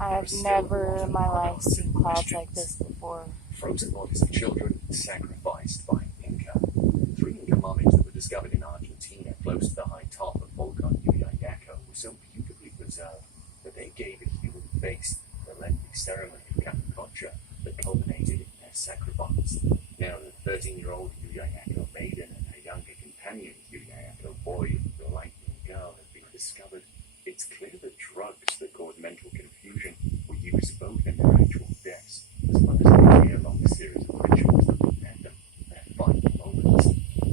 I've never in my life seen clouds like this before. Frozen bodies of children sacrificed by Inca. 3 Inca mummies that were discovered in Argentina close to the high top of Volcan Uyayaco were so beautifully preserved that they gave a human face to the lengthy ceremony of Capaconcha that culminated in their sacrifice. Now, the 13-year-old Uyayaco maiden and her younger companion, Uyayaco boy, the lightning girl, have been discovered. It's clear that drugs that cause mental confusion were used both in their actual deaths as well as in a year-long series of rituals that prepared them for their final moments.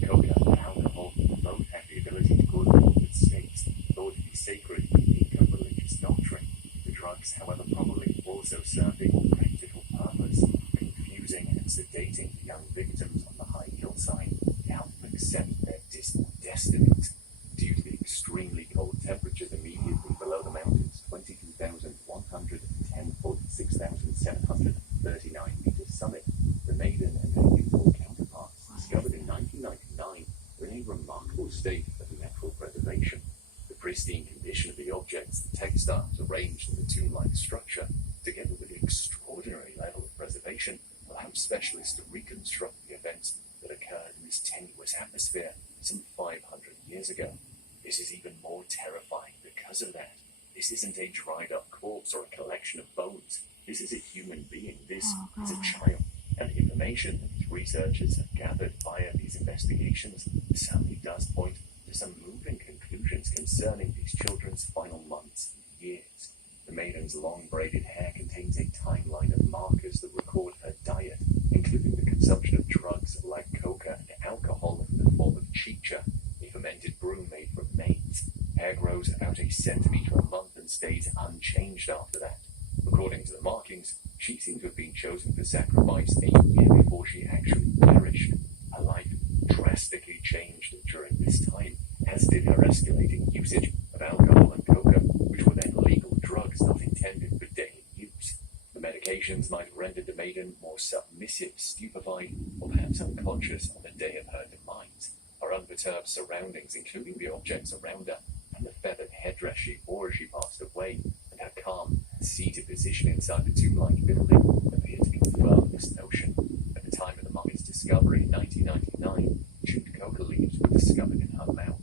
Coca and alcohol both have the ability to cause altered states thought to be sacred in Inca religious doctrine. The drugs, however, probably also served a more practical purpose, confusing and sedating the young victims on the high hillside to help them accept their dismal destinies. Due to the extremely cold temperatures immediately below the mountain's 22,110 foot, 6,739 meter summit, the maiden and her youthful counterparts, discovered in 1999, were in a remarkable state of natural preservation. The pristine condition of the objects and textiles arranged in the tomb-like structure, together with the extraordinary level of preservation, allowed specialists to reconstruct the events that occurred in this tenuous atmosphere some 500 years ago. This is even more terrifying because of that. This isn't a dried-up corpse or a collection of bones. This is a human being. This is a child. And the information that these researchers have gathered via these investigations certainly does point to some moving conclusions concerning these children's final months and years. The maiden's long braided hair contains a timeline of markers that record her diet, including the consumption of drugs like coca and alcohol in the form of chicha, a fermented brew made from maize. Hair grows about a centimeter a month and stays unchanged after that. According to the markings, she seems to have been chosen for sacrifice a year before she actually perished. Her life drastically changed during this time, as did her escalating usage of alcohol and coca, which were then legal drugs not intended for daily use. The medications might have rendered the maiden more submissive, stupefied, or perhaps unconscious on the day of her demise. Her unperturbed surroundings, including the objects around her, and the feathered headdress she wore as she passed away, and her calm, seated position inside the tomb-like building, appear to confirm this notion. At the time of the mummy's discovery in 1999, chewed coca leaves were discovered in her mouth.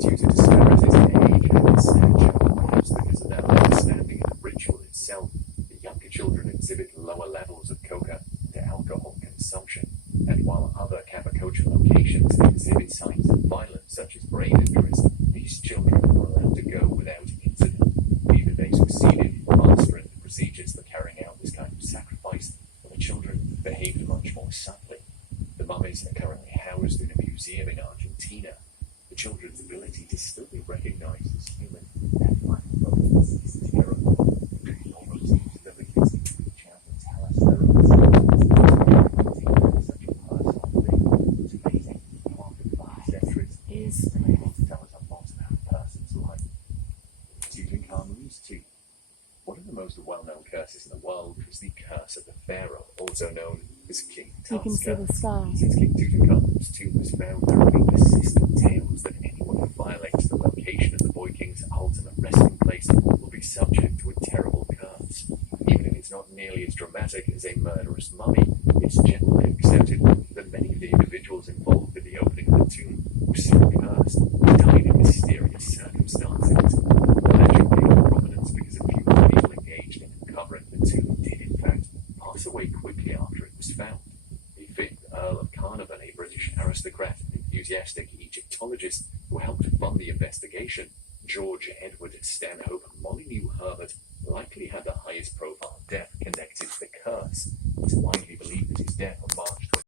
Due to disparities in age and stature, perhaps because of their understanding of the ritual itself, the younger children exhibit lower levels of coca and alcohol consumption. And while other Capacocha locations exhibit signs of violence, such as brain injuries, these children were allowed to go without incident. Either they succeeded in mastering the procedures for carrying out this kind of sacrifice, or the children behaved much more subtly. The mummies are currently housed in a museum in Argentina. The children's ability to still be recognized as human at final moments is terrible. It almost seems as though the kids need to reach out and tell us their own secrets. Such a personal thing. It's amazing how after 5 centuries, they're able to tell us a lot about a person's life. Tutankhamun's tomb. One of the most well-known curses in the world was the Curse of the Pharaoh, also known as King Tut's You can see the Curse. sky. Since King Tutankhamun's tomb was found, there have been persistent tales that anyone who violates the location of the boy king's ultimate resting place will be subject to a terrible curse. Even if it's not nearly as dramatic as a murderous mummy, it's generally accepted that many of the individuals involved with the opening of the tomb were so cursed and died in mysterious circumstances. The legend gained prominence because a few people engaged in uncovering the tomb did in fact pass away quickly after it was found. The 5th Earl of Carnarvon, a British aristocrat and enthusiastic Egyptologist who helped fund the investigation, George Edward Stanhope Molyneux Herbert,